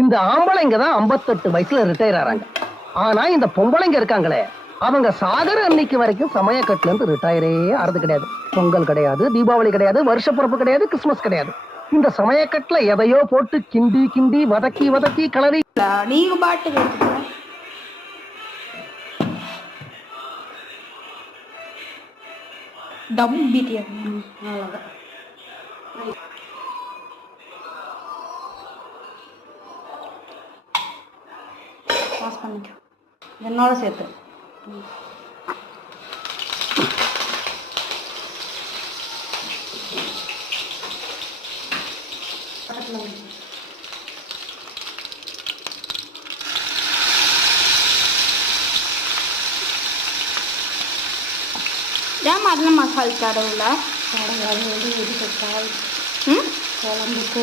இந்த ஆம்பளைங்க தான் 58 வயசுல ரிட்டையர் ஆறாங்க. ஆனா இந்த பொம்பளைங்க இருக்காங்களே, அவங்க சாகர அன்னைக்கு வரைக்கும் சமயக்கட்டுல இருந்து ரிட்டையரே ஆறது கிடையாது. பொங்கல் கிடையாது, தீபாவளி கிடையாது, வருஷ பிறப்பு கிடையாது, கிறிஸ்துமஸ் கிடையாது. இந்த சமயக்கட்டுல எதையோ போட்டு கிண்டி கிண்டி வதக்கி வதக்கி கலரி நீங்க பாட்டு தம் பிரியாணி அவ்வளோதான். பாஸ் பண்ணிக்க என்னோட சேர்த்து. ஏன் மரண மசால் தடவுல குழம்புக்கு